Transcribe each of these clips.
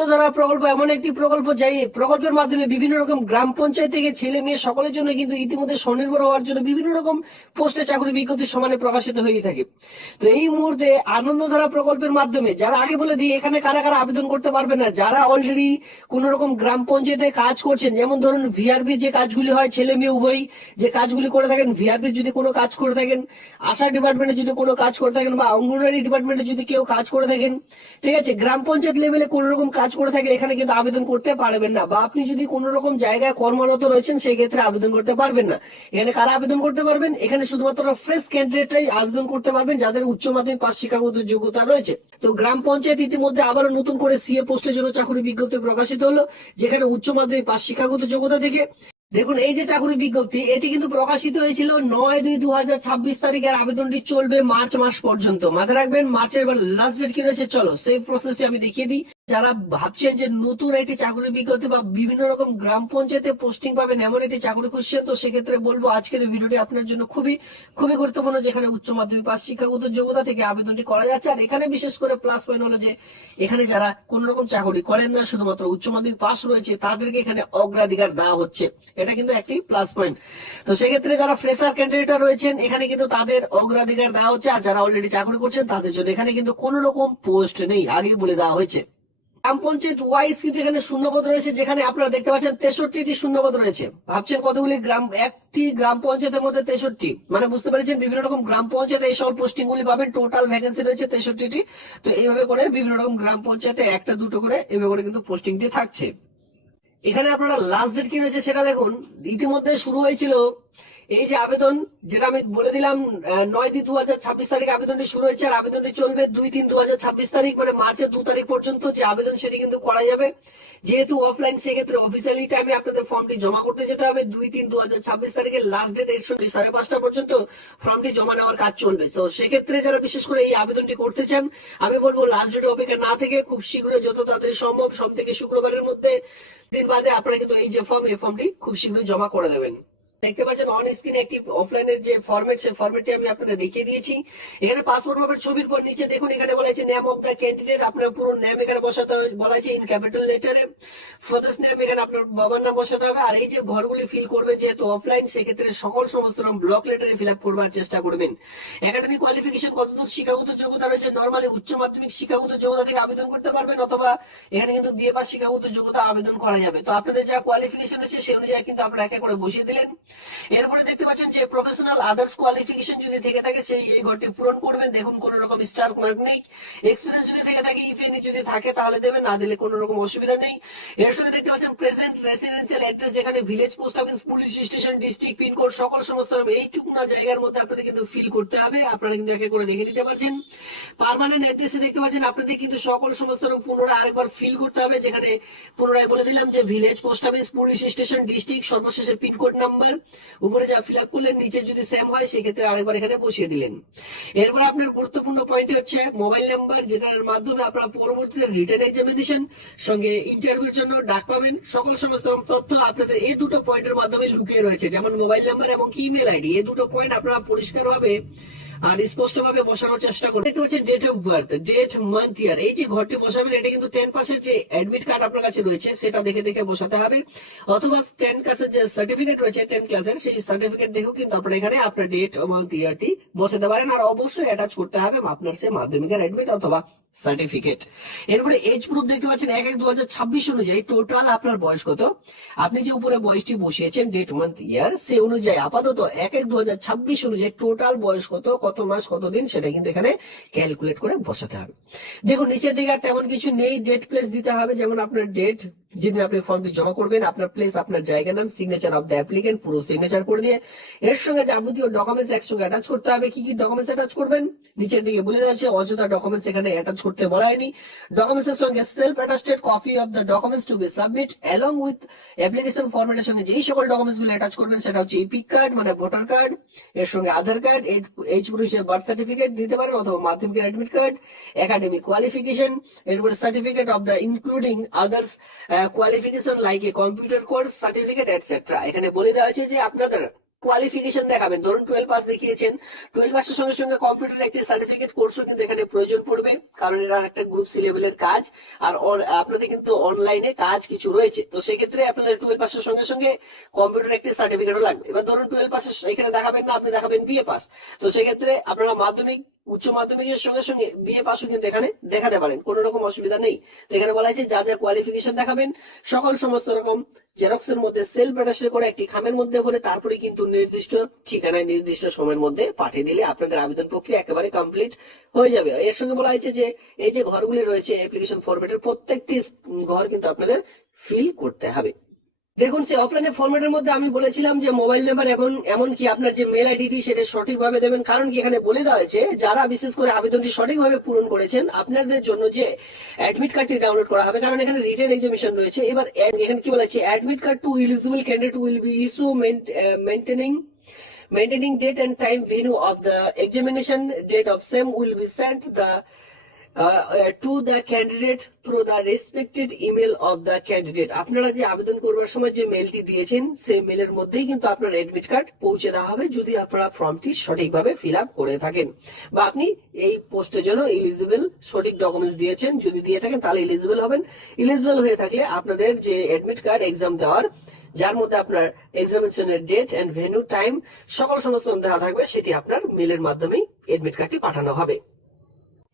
আনন্দধারা প্রকল্প এমন একটি প্রকল্প যাই প্রকল্পের মাধ্যমে বিভিন্ন রকম গ্রাম পঞ্চায়েত থেকে ছেলে মেয়ে সকলের জন্য কিন্তু ইতিমধ্যে স্বনির্ভর হওয়ার জন্য বিভিন্ন রকম পোস্টে চাকরি বিজ্ঞপ্তি সমানে প্রকাশিত হয়ে থাকে। তো এই মুহূর্তে আনন্দধারা প্রকল্পের মাধ্যমে যারা আগে বলে দিই এখানে কারা কারা আবেদন করতে পারবে না, যারা অলরেডি কোন রকম গ্রাম পঞ্চায়েতে কাজ করছেন, যেমন ধরুন ভিআরপি যে কাজগুলি হয় ছেলে মেয়ে উভয়ই যে কাজগুলি করে থাকেন, ভিআরপি যদি কোনো কাজ করে থাকেন, আশা ডিপার্টমেন্টে যদি কোনো কাজ করে থাকেন বা অঙ্গনওয়াড়ি ডিপার্টমেন্টে যদি কেউ কাজ করে থাকেন, ঠিক আছে, গ্রাম পঞ্চায়েত লেভেলে কোন রকম কাজ করে থাকলে এখানে কিন্তু আবেদন করতে পারবেন না। বা আপনি যদি কোন রকম জায়গায় কর্মরত রয়েছেন সেই ক্ষেত্রে আবেদন করতে পারবেন না। এখানে কারা আবেদন করতে পারবেন? এখানে শুধুমাত্র ফ্রেশ ক্যান্ডিডেটরাই আবেদন করতে পারবেন যাদের উচ্চ মাধ্যমিক পাস শিক্ষাগত যোগ্যতা রয়েছে। তো গ্রাম পঞ্চায়েত ইতিমধ্যে আবারও নতুন করে সিএ পোস্টের জন্য চাকরি বিজ্ঞপ্তি প্রকাশিত হলো, যেখানে উচ্চ মাধ্যমিক পাস শিক্ষাগত যোগ্যতা থেকে দেখুন এই যে চাকরি বিজ্ঞপ্তি এটি কিন্তু প্রকাশিত হয়েছিল 9/2/2026 তারিখের। আবেদনটি চলবে মার্চ মাস পর্যন্ত। মাথায় রাখবেন মার্চের এবার লাস্ট ডেট কি রয়েছে। চলো সেই প্রসেসটি আমি দেখিয়ে দিই। যারা ভাবছেন যে নতুন একটি চাকরি বিজ্ঞপ্তি বা বিভিন্ন রকম গ্রাম পঞ্চায়েতে পোস্টিং পাবেন এমন একটি চাকরি খুঁজছেন, তো সেক্ষেত্রে বলবো আজকের ভিডিওটি আপনার জন্য খুবই খুবই গুরুত্বপূর্ণ, যেখানে উচ্চ মাধ্যমিক পাস শিক্ষাগত যোগ্যতা থেকে আবেদনটি করা যাচ্ছে। আর এখানে বিশেষ করে প্লাস পয়েন্ট হলো যে এখানে যারা কোন রকম চাকরি করেন না, শুধুমাত্র উচ্চ মাধ্যমিক পাস রয়েছে তাদেরকে এখানে অগ্রাধিকার দেওয়া হচ্ছে। এটা কিন্তু একটি প্লাস পয়েন্ট। তো সেক্ষেত্রে যারা ফ্রেশার ক্যান্ডিডেট রয়েছেন এখানে কিন্তু তাদের অগ্রাধিকার দেওয়া হচ্ছে। আর যারা অলরেডি চাকরি করছেন তাদের জন্য এখানে কিন্তু কোন রকম পোস্ট নেই, আগেই বলে দেওয়া হয়েছে। গ্রাম পঞ্চায়েত ওয়াইজ কিন্তু এখানে শূন্যপদ রয়েছে, যেখানে আপনারা দেখতে পাচ্ছেন 63টি শূন্যপদ রয়েছে। ভাবছেন কতগুলি গ্রাম, একটি গ্রাম পঞ্চায়েতের মধ্যে 63, মানে বুঝতে পেরেছেন বিভিন্ন রকম গ্রাম পঞ্চায়েতে এই সকল পোস্টিং গুলি পাবেন। টোটাল ভ্যাকেন্সি রয়েছে 63টি। তো এইভাবে করে বিভিন্ন রকম গ্রাম পঞ্চায়েতে একটা দুটো করে এভাবে করে কিন্তু পোস্টিংটি থাকছে। এখানে আপনারা লাস্ট ডেট কি রয়েছে সেটা দেখুন। ইতিমধ্যে শুরু হয়েছিল এই যে আবেদন, যেটা আমি বলে দিলাম 9/2/2026 তারিখ আবেদনটি শুরু হয়েছে। আর আবেদনটি চলবে 2/3/2026 তারিখ, মানে মার্চের 2 তারিখ পর্যন্ত যে আবেদন সেটি কিন্তু করা যাবে। যেহেতু অফলাইন সেক্ষেত্রে অফিসিয়ালি টাইমে আপনাদের ফর্মটি জমা করতে যেতে হবে। 2/3/2026 তারিখের লাস্ট ডেট এর সঙ্গে 5:30 পর্যন্ত ফর্মটি জমা নেওয়ার কাজ চলবে। তো সেক্ষেত্রে যারা বিশেষ করে এই আবেদনটি করতে চান আমি বলবো লাস্ট ডেটে অপেক্ষা না থেকে খুব শীঘ্রই যত তাড়াতাড়ি সম্ভব সোম থেকে শুক্রবারের মধ্যে দিন বাদে আপনারা কিন্তু এই যে ফর্ম, এই ফর্মটি খুব শীঘ্রই জমা করে দেবেন। দেখতে পাচ্ছেন অন স্ক্রিনে একটি অফলাইনের যে ফরম্যাট, সেই ফরম্যাটটি আমি আপনাদের দেখিয়ে দিয়েছি। এখানে পাসপোর্ট মাপের ছবির পর নিচে দেখুন এখানে বলা আছে নেম অফ দ্য ক্যান্ডিডেট। আপনার পুরো নেম এখানে বসাতে বলা আছে ইন ক্যাপিটাল লেটারে। ফাদার্স নেম এখানে আপনার বাবার নাম বসাতে হবে। আর এই যে ঘরগুলি ফিল করবেন যেহেতু অফলাইন সেক্ষেত্রে সমস্ত নাম ব্লক লেটারে ফিল আপ করবার চেষ্টা করবেন। একাডেমিক কোয়ালিফিকেশন কতদূর শিক্ষাগত যোগ্যতা রয়েছে, নরমালি উচ্চ মাধ্যমিক শিক্ষাগত যোগ্যতা থেকে আবেদন করতে পারবেন, অথবা এখানে কিন্তু বিএ পাস শিক্ষাগত যোগ্যতা আবেদন করা যাবে। তো আপনাদের যা কোয়ালিফিকেশন আছে সেই অনুযায়ী কিন্তু আপনারা একে করে বসিয়ে দিলেন। এরপরে দেখতে পাচ্ছেন যে প্রফেশনাল আদার্স কোয়ালিফিকেশন যদি থেকে থাকে সেই এই ঘরটি পূরণ করবেন। দেখুন কোন রকম স্টার মার্ক নেই। এক্সপিরিয়েন্স যদি থেকে থাকে ইফ এনি যদি থাকে তাহলে দেবেন, না দিলে কোনো রকম অসুবিধা নেই। এর সঙ্গে দেখতে পাচ্ছেন প্রেজেন্ট রেসিডেন্সিয়াল অ্যাড্রেস, যেখানে village, post office, police station, district, pincode সকল সমস্ত এইটুকু না জায়গার মধ্যে আপনাদের কিন্তু ফিল করতে হবে। আপনারা কিন্তু একে করে দেখে নিতে পারছেন। পার্মানেন্ট অ্যাড্রেসে দেখতে পাচ্ছেন আপনাদের কিন্তু সকল সমস্ত পুনরায় আরেকবার ফিল করতে হবে, যেখানে পুনরায় বলে দিলাম যে village, post office, police station, district, সর্বশেষে পিনকোড নাম্বার উপরে যা ফিল আপ করলেন নিচে যদি সেম হয় সেক্ষেত্রে আরেকবার এখানে বসিয়ে দিলেন। এরপর আপনার গুরুত্বপূর্ণ পয়েন্ট হচ্ছে মোবাইল নাম্বার, যেটার মাধ্যমে আপনারা পরবর্তীতে রিটেন এক্সামিনেশন সঙ্গে ইন্টারভিউর জন্য ডাক পাবেন। সকল সমস্ত তথ্য আপনাদের এই দুটো পয়েন্টের মাধ্যমে লুকিয়ে রয়েছে, যেমন মোবাইল নাম্বার এবং ইমেল আইডি। এই দুটো পয়েন্ট আপনারা পরিষ্কারভাবে আর স্পষ্ট ভাবে বসানোর চেষ্টা করুন। দেখতে পাচ্ছেন date of birth, date, month, year. এই যে ঘরটি বসাবেন এটা কিন্তু 10 পাসের যে অ্যাডমিট কার্ড আপনার কাছে রয়েছে সেটা দেখে দেখে বসাতে হবে, অথবা 10 ক্লাসের যে সার্টিফিকেট রয়েছে 10 ক্লাসের সেই সার্টিফিকেট দেখেও কিন্তু আপনারা এখানে আপনার ডেট, মান্থ, ইয়ারটি বসাতে পারেন। আর অবশ্যই অ্যাটাচ করতে হবে আপনার সে মাধ্যমিকের অ্যাডমিট অথবা সার্টিফিকেট। এরপরে এজ গ্রুপ দেখতে পাচ্ছেন 1/1/2026 অনুযায়ী টোটাল আপনার বয়স কত। আপনি যে উপরে বয়সটি বসিয়েছেন ডেট, মান্থ, ইয়ার, সে অনুযায়ী আপাতত 1/1/2026 অনুযায়ী টোটাল বয়স কত, কত মাস, কত দিন, সেটা কিন্তু এখানে ক্যালকুলেট করে বসাতে হবে। দেখুন নিচের দিকে আর তেমন কিছু নেই। ডেট, প্লেস দিতে হবে, যেমন আপনার ডেট যেদিন আপনি ফর্মটি জমা করবেন, আপনার প্লেস, আপনার জায়গা নাম, সিগনেচার অফ দ্য অ্যাপ্লিকেন্ট, পুরো সিগনেচার করে দিয়ে এর সঙ্গে যাবতীয় ডকুমেন্টস একসঙ্গে অ্যাটাচ করতে হবে। কি কি ডকুমেন্টস অ্যাটাচ করবেন নিচের দিকে বলে যাচ্ছে, অযথা ডকুমেন্টস এখানে অ্যাটাচ করতে বলা হয়নি। ডকুমেন্টস এর সঙ্গে self attested copy of the documents to be submit along with application ফরম্যাটের সঙ্গে যেই সকল ডকুমেন্টস গুলো অ্যাটাচ করবেন সেটা হচ্ছে ইপিক কার্ড মানে ভোটার কার্ড, এর সঙ্গে আধার কার্ড, এইচ গ্রুপ হিসেবে বার্থ সার্টিফিকেট দিতে পারেন, অথবা মাধ্যমিকের অ্যাডমিট কার্ড, একাডেমিক কোয়ালিফিকেশন, এরপরে certificate of the including others qualification like a computer course certificate etcetera. এখানে বলে দেওয়া হয়েছে যে আপনাদের কোয়ালিফিকেশন দেখাবেন। ধরুন 12 পাস দেখিয়েছেন, 12 পাসের সঙ্গে সঙ্গে কম্পিউটার একটি সার্টিফিকেট কোর্সও কিন্তু এখানে প্রয়োজন পড়বে, কারণ এটা একটা গ্রুপ সি লেভেলের কাজ। আর আপনাদের কিন্তু অনলাইনে কাজ কিছু রয়েছে, তো সেক্ষেত্রে আপনাদের 12 পাসের সঙ্গে সঙ্গে কম্পিউটার একটি সার্টিফিকেটও লাগবে। এবার ধরুন 12 পাসের এখানে দেখাবেন না, আপনি দেখাবেন বিএ পাস, তো সেক্ষেত্রে আপনারা মাধ্যমিক উচ্চ মাধ্যমিকের সঙ্গে সঙ্গে বিএ পাসও কিন্তু এখানে দেখাতে পারেন, কোনো রকম অসুবিধা নেই। তো এখানে বলা হয়েছে যা যা কোয়ালিফিকেশন দেখাবেন সকল সমস্ত রকম জেরক্সের মধ্যে সেলফ অ্যাটাচ করে একটি খামের মধ্যে ভরে তারপরে কিন্তু নির্দিষ্ট ঠিকানায় নির্দিষ্ট সময়ের মধ্যে পাঠিয়ে দিলে আপনাদের আবেদন প্রক্রিয়া একেবারে কমপ্লিট হয়ে যাবে। এর সঙ্গে বলা হয়েছে যে এই যে ঘরগুলি রয়েছে অ্যাপ্লিকেশন ফরম্যাটের প্রত্যেকটি ঘর কিন্তু আপনাদের ফিল করতে হবে। দেখুন সেই অফলাইনের ফরম্যাটের মধ্যে আমি বলেছিলাম যে মোবাইল নাম্বার এমনকি আপনার যে মেল আইডি সেটা সঠিকভাবে দেবেন, কারণ কি এখানে বলে দেওয়া হয়েছে যারা বিশেষ করে আবেদনটি সঠিকভাবে পূরণ করেছেন আপনাদের জন্য যে অ্যাডমিট কার্ডটি ডাউনলোড করা হবে, কারণ এখানে রিটেন এক্সামিনেশন রয়েছে। এবার এখানে কি বলা হয়েছে, admit card to eligible candidate will be issue maintaining date and time venue of the examination date of same will be sent to the candidate through the respected email of the candidate। আপনারা যে আবেদন করবার সময় যে মেলটি দিয়েছেন সেই মেলের মধ্যেই কিন্তু আপনার অ্যাডমিট কার্ড পৌঁছে দেওয়া হবে, যদি আপনারা ফর্মটি সঠিকভাবে ফিল আপ করে থাকেন বা আপনি এই পোস্টের জন্য এলিজিবল সঠিক ডকুমেন্টস দিয়েছেন, যদি দিয়ে থাকেন তাহলে এলিজিবল হবেন। এলিজিবল হয়ে থাকলে আপনাদের যে অ্যাডমিট কার্ড এক্সাম দেওয়ার যার মধ্যে আপনার এক্সামিনেশনের ডেট এন্ড ভেন্যু টাইম সকল সমস্ত দেওয়া থাকবে, সেটি আপনার মেলের মাধ্যমেই অ্যাডমিট কার্ডটি পাঠানো হবে।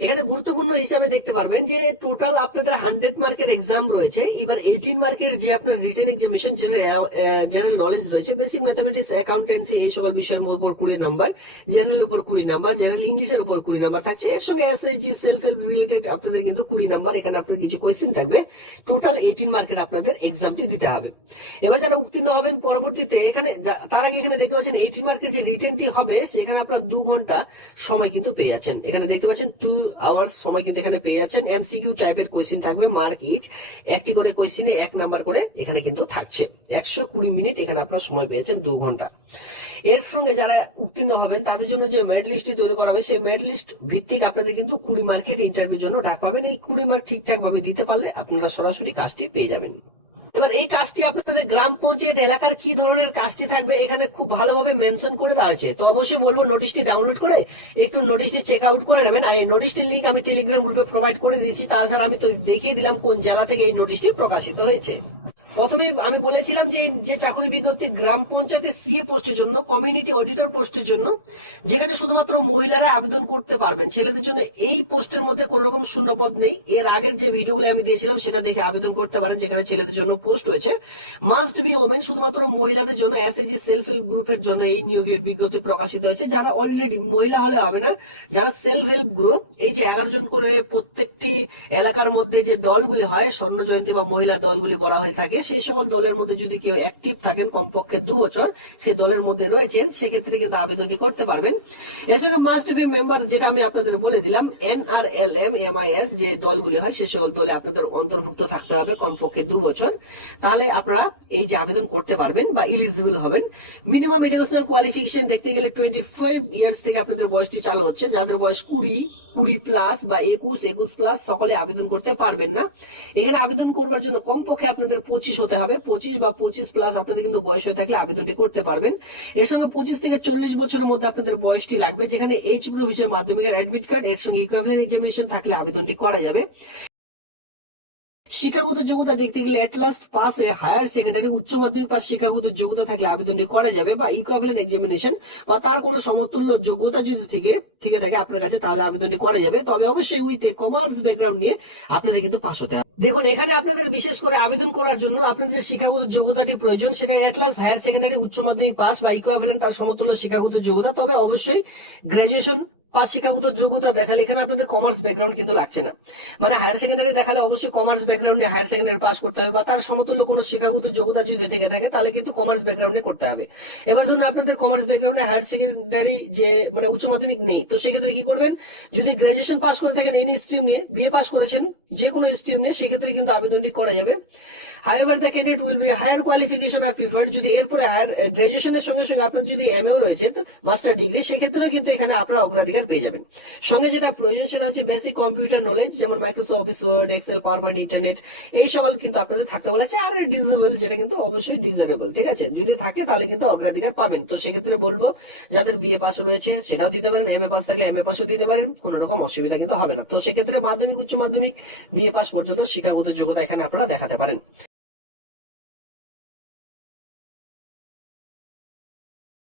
এখানে গুরুত্বপূর্ণ হিসাবে দেখতে পারবেন যে টোটাল আপনাদের 100 মার্কের এক্সাম রয়েছে। এবার 18 মার্কের যে আপনার রিটেন এক্সামিনেশন জেনারেল নলেজ রয়েছে, বেসিক ম্যাথমেটিক্স, অ্যাকাউন্টেন্সি এই সকল বিষয়ের উপর 20 নাম্বার, জেনারেল উপর 20 নাম্বার, জেনারেল ইংলিশের উপর 20 নাম্বার থাকছে। এর সঙ্গে এসএইচজি সেলফ হেল্প রিলেটেড আপনাদের কিন্তু 20 নাম্বার, এখানে আপনার কিছু কোয়েশ্চেন থাকবে। টোটাল 18 মার্কের আপনাদের এক্সামটি দিতে হবে। এবার যারা উত্তীর্ণ হবেন পরবর্তীতে এখানে তার আগে এখানে দেখতে পাচ্ছেন 18 মার্কের যে রিটেনটি হবে সেখানে আপনার 2 ঘন্টা সময় কিন্তু পেয়ে যাচ্ছেন। এখানে দেখতে পাচ্ছেন 2 আওয়ার্স সময় কিন্তু এখানে পেয়ে যাচ্ছেন। এমসিকিউ টাইপের কোয়েশ্চেন থাকবে, মার্ক ইচ, একটি করে কোয়েশ্চেনে 1 নাম্বার করে এখানে কিন্তু থাকছে। 120 মিনিট এখানে আপনার সময় পেয়েছেন, 2 ঘন্টা। এর সঙ্গে যারা উত্তীর্ণ হবেন তাদের জন্য যে মেরিট লিস্টটি তৈরি করা হবে সেই মেরিট লিস্ট ভিত্তিক আপনাদের কিন্তু 20 মার্কের ইন্টারভিউর জন্য ডাক পাবেন। এই 20 মার্ক ঠিকঠাক ভাবে দিতে পারলে আপনারা সরাসরি কাজটি পেয়ে যাবেন। এবার এই কাজটি আপনাদের গ্রাম পঞ্চায়েত এলাকার কি ধরনের কাজটি থাকবে এখানে খুব ভালোভাবে মেনশন করে দেওয়া হয়েছে। তো অবশ্যই বলবো নোটিশটি ডাউনলোড করে একটু নোটিশটি চেক আউট করে নেবেন। আর এই নোটিশটির লিঙ্ক আমি টেলিগ্রাম গ্রুপে প্রোভাইড করে দিয়েছি। তাছাড়া আমি তো দেখিয়ে দিলাম কোন জেলা থেকে এই নোটিশটি প্রকাশিত হয়েছে। প্রথমে আমি বলেছিলাম যে চাকরি বিজ্ঞপ্তি গ্রাম পঞ্চায়েতের সিএ পোস্টের জন্য, কমিউনিটি অডিটর পোস্টের জন্য, যেখানে শুধুমাত্র মহিলারা আবেদন করতে পারবেন। ছেলেদের জন্য এই পোস্টের মধ্যে কোনো রকম শূন্যপদ নেই। এর আগের যে ভিডিওগুলো আমি দিয়েছিলাম সেটা দেখে আবেদন করতে পারেন, যেখানে ছেলেদের জন্য পোস্ট হয়েছে। মাস্ট বি ওমেন, শুধুমাত্র মহিলাদের জন্য এসএইচজি সেলফ হেল্প গ্রুপের জন্য এই নিয়োগের বিজ্ঞপ্তি প্রকাশিত হয়েছে। যারা অলরেডি মহিলা হলে হবে না, যারা সেলফ হেল্প গ্রুপ, এই যে 11 জন করে প্রত্যেকটি এলাকার মধ্যে যে দলগুলি হয়, স্বর্ণ জয়ন্তী বা মহিলা দলগুলি বলা হয়ে থাকে, সেই সকল দলের মধ্যে যদি কেউ অ্যাক্টিভ থাকেন কমপক্ষে 2 বছর সেই দলের মধ্যে রয়েছেন, সেক্ষেত্রে কিন্তু আবেদনটি করতে পারবেন। এছাড়া মাস্ট বি মেম্বার, যেটা আমি আপনাদের বলে দিলাম, NRLM MIS যে দলগুলি হয় সে সকল দলে আপনাদের অন্তর্ভুক্ত থাকতে হবে কমপক্ষে 2 বছর, তাহলে আপনারা এই যে আবেদন করতে পারবেন বা এলিজিবল হবেন। মিনিমাম এডুকেশনাল কোয়ালিফিকেশন দেখতে গেলে 25 ইয়ার্স থেকে আপনাদের বয়সটি চালু হচ্ছে। যাদের বয়স 20 প্লাস বা 21 প্লাস সকলে আবেদন করতে পারবেন না। এখানে আবেদন করবার জন্য কমপক্ষে আপনাদের 25 হতে হবে। 25 বা 25 প্লাস আপনাদের কিন্তু বয়স হয়ে থাকলে আবেদনটি করতে পারবেন। এর সঙ্গে 25 থেকে 40 বছরের মধ্যে আপনাদের বয়সটি লাগবে, যেখানে এইচ গ্রুপ হিসেবে মাধ্যমিকের অ্যাডমিট কার্ড এর সঙ্গে ইকুইভ্যালেন্ট এক্সামিনেশন থাকলে আবেদনটি করা যাবে। শিক্ষাগত যোগ্যতা দেখতে গেলে এট লাস্ট পাসে হায়ার সেকেন্ডারি উচ্চ মাধ্যমিক পাস শিক্ষাগত যোগ্যতা থাকলে আবেদনটি করা যাবে, বা ইকুইভ্যালেন্ট এক্সামিনেশন বা তার কোনো সমতুল্য যোগ্যতা যদি থেকে থাকে আপনার কাছে, তাহলে আবেদনটি করা যাবে। তবে অবশ্যই উইথ কমার্স ব্যাকগ্রাউন্ড নিয়ে আপনাদের কিন্তু পাস হতে হবে। দেখুন এখানে আপনাদের বিশেষ করে আবেদন করার জন্য আপনাদের যে শিক্ষাগত যোগ্যতাটি প্রয়োজন সেটা এট লাস্ট হায়ার সেকেন্ডারি উচ্চ মাধ্যমিক পাস বা ইকুইভ্যালেন্ট তার সমতুল্য শিক্ষাগত যোগ্যতা। তবে অবশ্যই গ্রাজুয়েশন পাস শিক্ষাগত যোগ্যতা দেখালে এখানে আপনাদের কমার্স ব্যাকগ্রাউন্ড কিন্তু লাগছে না। মানে হায়ার সেকেন্ডারি দেখালে অবশ্যই কমার্স ব্যাকগ্রাউন্ডে হায়ার সেকেন্ডারি পাস করতে হবে, বা তার সমতুল্য কোনো শিক্ষাগত যোগ্যতা যদি থেকে থাকে তাহলে কিন্তু কমার্স ব্যাকগ্রাউন্ডে করতে হবে। এবার ধরুন আপনাদের কমার্স ব্যাকগ্রাউন্ডে হায়ার সেকেন্ডারি যে মানে উচ্চ মাধ্যমিক নেই, তো সেক্ষেত্রে কি করবেন, যদি গ্রাজুয়েশন পাস করে থাকেন এনি স্ট্রিম নিয়ে, বিএ পাস করেছেন যে কোনো স্ট্রিম নিয়ে, সেক্ষেত্রে কিন্তু আবেদনটি করা যাবে। However, the candidate will be higher qualification are preferred যদি এরপরে হায়ার গ্রাজুয়েশনের সঙ্গে সঙ্গে আপনার যদি এমএও রয়েছে মাস্টার ডিগ্রি, সেক্ষেত্রেও কিন্তু এখানে আপনারা অগ্রাধিকার অগ্রাধিকার পেয়ে যাবেন। সঙ্গে যেটা প্রয়োজন সেটা হচ্ছে বেসিক কম্পিউটার নলেজ, যেমন Microsoft Office, Word, Excel, PowerPoint, internet, এই সকল কিন্তু আপনাদের থাকতে বলেছে। আর ডিজেবল, যেটা কিন্তু অবশ্যই ডিজারেবল, ঠিক আছে, যদি থাকে তাহলে কিন্তু অগ্রাধিকার পাবেন। তো সেক্ষেত্রে বলবো যাদের বিএ পাস রয়েছে সেটাও দিতে পারেন, এমএ পাস থাকলে এমএ পাসও দিতে পারেন, কোনো রকম অসুবিধা কিন্তু হবে না। তো সেক্ষেত্রে মাধ্যমিক, উচ্চ মাধ্যমিক, বিএ পাস পর্যন্ত শিক্ষাগত যোগ্যতা এখানে আপনারা দেখাতে পারেন।